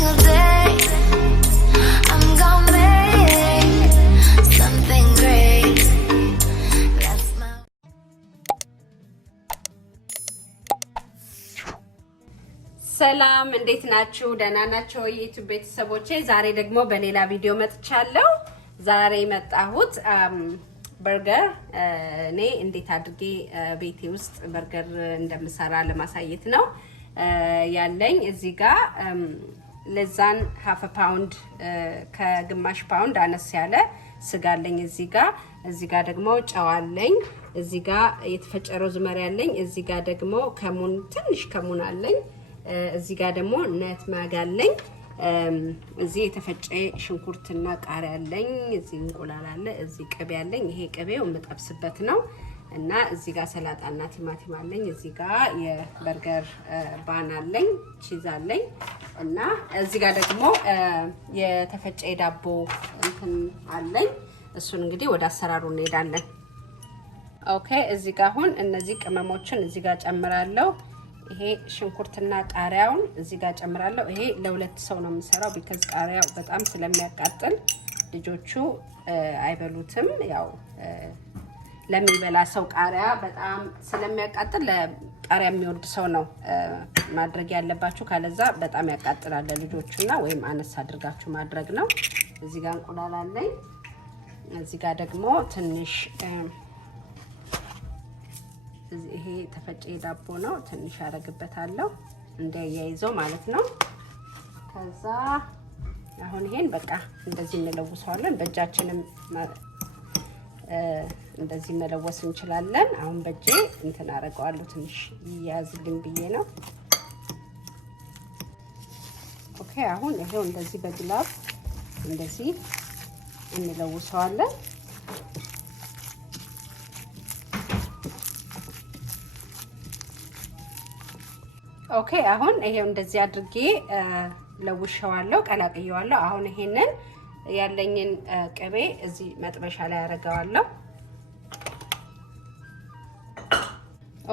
single day. I'm gonna make something great. That's my ሰላም እንዴት ናችሁ? ደህና ናችሁ? የዩቲዩብ ቤተሰቦቼ ዛሬ ደግሞ በሌላ ቪዲዮ መጥቻለሁ። ዛሬ መጣሁት በርገር እኔ እንዴት አድርጌ ቤቴ ውስጥ በርገር እንደምሰራ ለማሳየት ነው ያለኝ። እዚህ ጋር ለዛን half a pound ከግማሽ ፓውንድ አነስ ያለ ስጋ አለኝ። እዚህ ጋር ደግሞ ጨው አለኝ። እዚህ ጋር የተፈጨ ሮዝመሪ አለኝ። እዚህ ጋር ደግሞ ከሙን ትንሽ ከሙን አለኝ። እዚህ ጋር ደግሞ ነትማግ አለኝ። እዚህ የተፈጨ ሽንኩርትና ቃሪያ አለኝ። እዚህ እንቁላል አለ። እዚህ ቅቤ አለኝ። ይሄ ቅቤው የምጠብስበት ነው። እና እዚህ ጋር ሰላጣና ቲማቲም አለኝ። እዚህ ጋር የበርገር ባን አለኝ፣ ቺዝ አለኝ። እና እዚህ ጋር ደግሞ የተፈጨ ዳቦ እንትን አለኝ። እሱን እንግዲህ ወደ አሰራሩ እንሄዳለን። ኦኬ እዚህ ጋር አሁን እነዚህ ቅመሞችን እዚህ ጋር ጨምራለሁ። ይሄ ሽንኩርትና ቃሪያውን እዚህ ጋር ጨምራለሁ። ይሄ ለሁለት ሰው ነው የምሰራው ቢካዝ ቃሪያው በጣም ስለሚያቃጥል ልጆቹ አይበሉትም። ያው ለሚበላ ሰው ቃሪያ በጣም ስለሚያቃጥል ቃሪያ የሚወድ ሰው ነው ማድረግ ያለባችሁ። ካለዛ በጣም ያቃጥላል ልጆቹና ወይም አነስ አድርጋችሁ ማድረግ ነው። እዚህ ጋር እንቁላል አለኝ። እዚህ ጋር ደግሞ ትንሽ ይሄ ተፈጨ ዳቦ ነው። ትንሽ አረግበታለሁ እንዳያይዘው ማለት ነው። ከዛ አሁን ይሄን በቃ እንደዚህ እንለውሰዋለን። በእጃችንም እንደዚህ መለወስ እንችላለን። አሁን በእጄ እንትን አረጋዋለሁ ትንሽ ይያዝልኝ ብዬ ነው። ኦኬ አሁን ይሄው እንደዚህ በግላብ እንደዚህ እንለውሰዋለን። ኦኬ አሁን ይሄው እንደዚህ አድርጌ ለውሻዋለሁ፣ ቀላቅየዋለሁ። አሁን ይሄንን ያለኝን ቅቤ እዚህ መጥበሻ ላይ አረጋዋለሁ።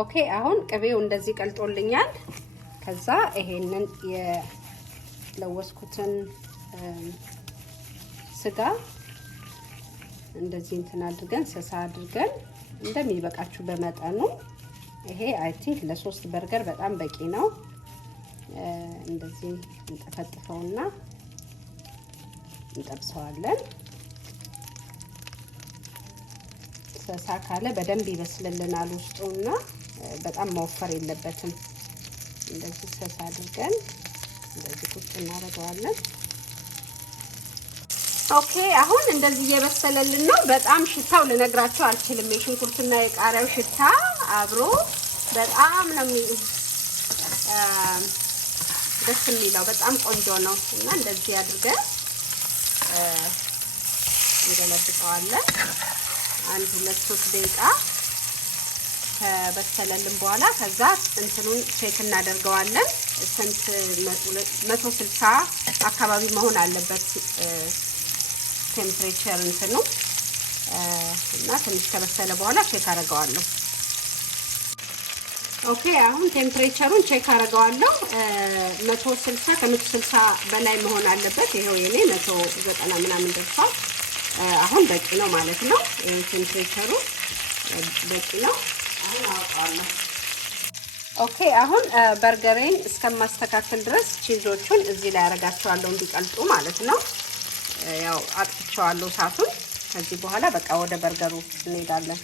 ኦኬ አሁን ቅቤው እንደዚህ ቀልጦልኛል። ከዛ ይሄንን የለወስኩትን ስጋ እንደዚህ እንትን አድርገን ሰሳ አድርገን እንደሚበቃችሁ በመጠኑ ይሄ አይ ቲንክ ለሶስት በርገር በጣም በቂ ነው። እንደዚህ እንጠፈጥፈውና እንጠብሰዋለን። ሰሳ ካለ በደንብ ይበስልልናል ውስጡና በጣም መወፈር የለበትም። እንደዚህ ሰሳ አድርገን እንደዚህ ቁጭ እናደርገዋለን። ኦኬ አሁን እንደዚህ እየበሰለልን ነው። በጣም ሽታው ልነግራችሁ አልችልም። የሽንኩርትና የቃሪያው ሽታ አብሮ በጣም ነው ደስ የሚለው። በጣም ቆንጆ ነው። እና እንደዚህ አድርገን እንገለብጠዋለን። 1-2-3 ደቂቃ ከበሰለልን በኋላ ከዛ እንትኑን ቼክ እናደርገዋለን። ስንት 160 አካባቢ መሆን አለበት ቴምፕሬቸር እንትኑ እና ትንሽ ከበሰለ በኋላ ቼክ አደርገዋለሁ። ኦኬ አሁን ቴምፕሬቸሩን ቼክ አደርገዋለሁ። 160 ከ160 በላይ መሆን አለበት። ይሄው የኔ 190 ምናምን ደርሷል። አሁን በቂ ነው ማለት ነው። ቴምፕሬቸሩ በቂ ነው። አሁን አወጣዋለሁ። ኦኬ አሁን በርገሬን እስከማስተካከል ድረስ ቺዞቹን እዚህ ላይ አደርጋቸዋለሁ እንዲቀልጡ ማለት ነው። ያው አጥፍቼዋለሁ እሳቱን። ከዚህ በኋላ በቃ ወደ በርገሩ እንሄዳለን።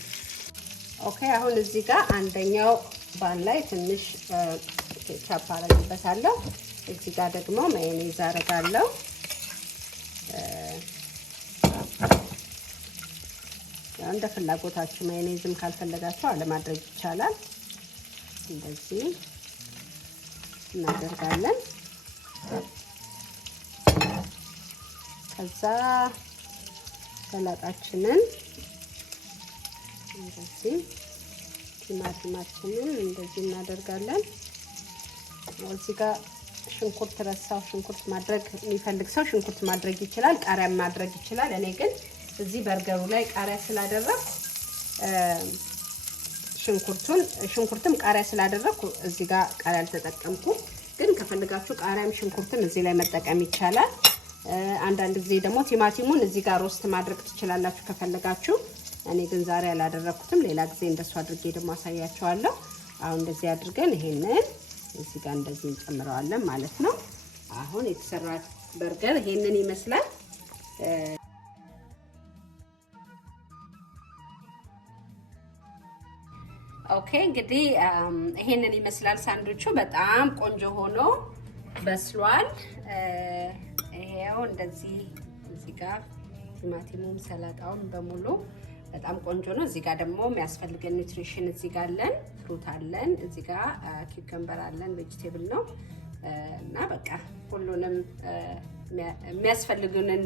ኦኬ አሁን እዚህ ጋር አንደኛው ባን ላይ ትንሽ ኬቻፕ አረግበታለሁ። እዚህ ጋር ደግሞ ማዮኔዝ አረጋለሁ። እንደ ፍላጎታችሁ ማዮኔዝም ካልፈለጋችሁ አለማድረግ ይቻላል። እንደዚህ እናደርጋለን። ከዛ ሰላጣችንን እንደዚህ ቲማቲማችንን እንደዚህ እናደርጋለን። እዚህ ጋር ሽንኩርት ረሳው። ሽንኩርት ማድረግ የሚፈልግ ሰው ሽንኩርት ማድረግ ይችላል፣ ቃሪያ ማድረግ ይችላል። እኔ ግን እዚህ በርገሩ ላይ ቃሪያ ስላደረኩ ሽንኩርትም ቃሪያ ስላደረኩ እዚህ ጋር ቃሪያ አልተጠቀምኩም። ግን ከፈለጋችሁ ቃሪያም ሽንኩርትም እዚህ ላይ መጠቀም ይቻላል። አንዳንድ ጊዜ ደግሞ ቲማቲሙን እዚህ ጋር ሮስት ማድረግ ትችላላችሁ ከፈለጋችሁ። እኔ ግን ዛሬ አላደረኩትም። ሌላ ጊዜ እንደሱ አድርጌ ደግሞ አሳያችኋለሁ። አሁን እንደዚህ አድርገን ይሄንን እዚህ ጋር እንደዚህ እንጨምረዋለን ማለት ነው። አሁን የተሰራ በርገር ይሄንን ይመስላል። ኦኬ እንግዲህ ይሄንን ይመስላል ሳንዱቹ። በጣም ቆንጆ ሆኖ በስሏል። ይሄው እንደዚህ እዚህ ጋር ቲማቲሙም ሰላጣውን በሙሉ በጣም ቆንጆ ነው። እዚህ ጋር ደግሞ የሚያስፈልገን ኒውትሪሽን እዚህ ጋር አለን፣ ፍሩት አለን፣ እዚህ ጋር ኪውከምበር አለን፣ ቬጂቴብል ነው እና በቃ ሁሉንም የሚያስፈልጉንን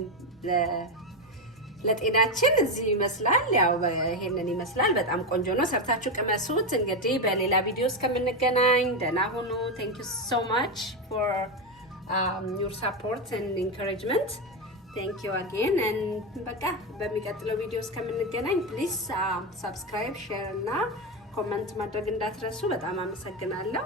ለጤናችን እዚህ ይመስላል። ያው ይሄንን ይመስላል። በጣም ቆንጆ ነው። ሰርታችሁ ቅመሱት። እንግዲህ በሌላ ቪዲዮ እስከምንገናኝ ደህና ሁኑ። thank you so much for your support and encouragement. thank you again and በቃ በሚቀጥለው ቪዲዮ እስከምንገናኝ please subscribe, share እና ኮሜንት ማድረግ እንዳትረሱ። በጣም አመሰግናለሁ።